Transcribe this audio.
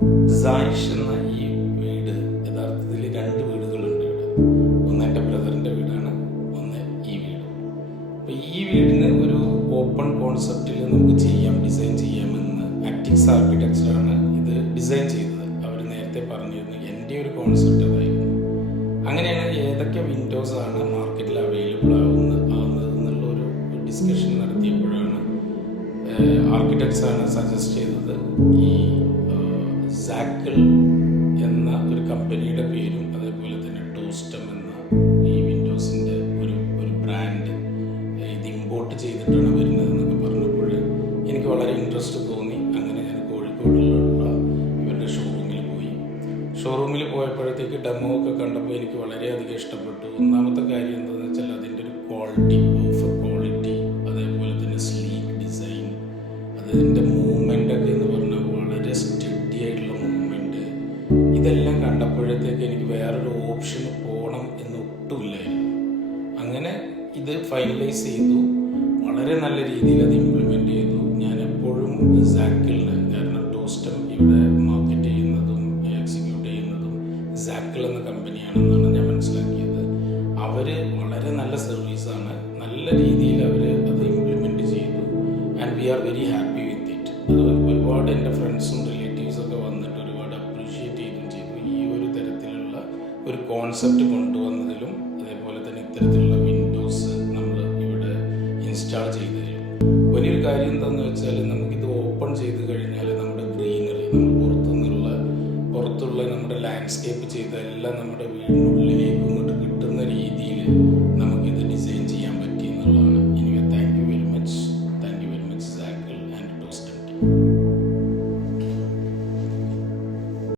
സായിഷ് എന്ന ഈ വീട് യഥാർത്ഥത്തിൽ രണ്ട് വീടുകളുണ്ട് ഇവിടെ. ഒന്ന് എൻ്റെ ബ്രദറിൻ്റെ വീടാണ്, ഒന്ന് ഈ വീട്. അപ്പോൾ ഈ വീടിന് ഒരു ഓപ്പൺ കോൺസെപ്റ്റിൽ നമുക്ക് ഡിസൈൻ ചെയ്യാമെന്ന് അറ്റിക്സ് ആർക്കിടെക്ചറാണ് ഇത് ഡിസൈൻ ചെയ്തത്. അവർ നേരത്തെ പറഞ്ഞിരുന്നു, എൻ്റെ ഒരു കോൺസെപ്റ്റ് അതായിരുന്നു. അങ്ങനെയാണ് ഏതൊക്കെ വിൻഡോസാണ് മാർക്കറ്റിൽ അവൈലബിൾ ആവുന്നത് എന്നുള്ള ഒരു ഡിസ്കഷൻ നടത്തിയപ്പോഴാണ് ആർക്കിടെക്ട്സാണ് സജസ്റ്റ് ചെയ്തത് ഈ സാക്കിൾ എന്ന ഒരു കമ്പനിയുടെ പേരും അതേപോലെ തന്നെ ടോസ്റ്റം എന്ന ഈ വിൻഡോസിൻ്റെ ഒരു ബ്രാൻഡ് ഇത് ഇമ്പോർട്ട് ചെയ്തിട്ടാണ് വരുന്നതെന്നൊക്കെ പറഞ്ഞപ്പോൾ എനിക്ക് വളരെ ഇൻട്രസ്റ്റ് തോന്നി. അങ്ങനെ ഞാൻ കോഴിക്കോടുള്ള ഇവരുടെ ഷോറൂമിൽ പോയപ്പോഴത്തേക്ക് ഡെമോ ഒക്കെ കണ്ടപ്പോൾ എനിക്ക് വളരെയധികം ഇഷ്ടപ്പെട്ടു. ഒന്നാമത്തെ കാര്യം എന്താണെന്ന് വെച്ചാൽ അതിൻ്റെ ഒരു പെർഫെക്റ്റ് ക്വാളിറ്റി, അതേപോലെ തന്നെ സ്ലീക്ക് ഡിസൈൻ, അതിൻ്റെ മൂവ്മെൻ്റ് ഒക്കെ എന്ന് പറഞ്ഞാൽ വളരെ സ്റ്റഡി ആയിട്ടുള്ള മൂവ്മെൻറ്റ്. ഇതെല്ലാം കണ്ടപ്പോഴത്തേക്ക് എനിക്ക് വേറൊരു ഓപ്ഷന് പോകണം എന്ന് ഒട്ടുമില്ലായിരുന്നു. അങ്ങനെ ഇത് ഫൈനലൈസ് ചെയ്തു. വളരെ നല്ല രീതിയിൽ അത് ഇംപ്ലിമെൻ്റ് ചെയ്തു. ഞാൻ എപ്പോഴും സാക്കിളിന്, കാരണം ടോസ്റ്റം ഇവിടെ മാർക്കറ്റ് ചെയ്യുന്നതും എക്സിക്യൂട്ട് ചെയ്യുന്നതും സാക്കിൾ എന്ന കമ്പനിയാണെന്നാണ് ഞാൻ മനസ്സിലാക്കിയത്. അവർ വളരെ നല്ല സർവീസാണ്, നല്ല രീതിയിൽ അവർ അത് ഇംപ്ലിമെൻ്റ് ചെയ്തു. And we are very happy with it. അത് ഒരുപാട് എൻ്റെ ഫ്രണ്ട്സും റിലേറ്റീവ്സൊക്കെ വന്നിട്ട് ഒരുപാട് അപ്രീഷിയേറ്റ് ചെയ്തു ഈ ഒരു തരത്തിലുള്ള ഒരു കോൺസെപ്റ്റ് കൊണ്ടുവന്നതിലും അതേപോലെ തന്നെ ഇത്തരത്തിലുള്ള വിൻഡോസ് നമ്മൾ ഇവിടെ ഇൻസ്റ്റാൾ ചെയ്ത് തരും. വലിയൊരു കാര്യം എന്താണെന്ന് വെച്ചാൽ നമുക്കിത് ഓപ്പൺ ചെയ്ത് കഴിഞ്ഞാൽ നമ്മുടെ ഗ്രീനറി, നമ്മൾ പുറത്തുള്ള നമ്മുടെ ലാൻഡ്സ്കേപ്പ് ചെയ്ത എല്ലാം നമ്മുടെ വീടിന്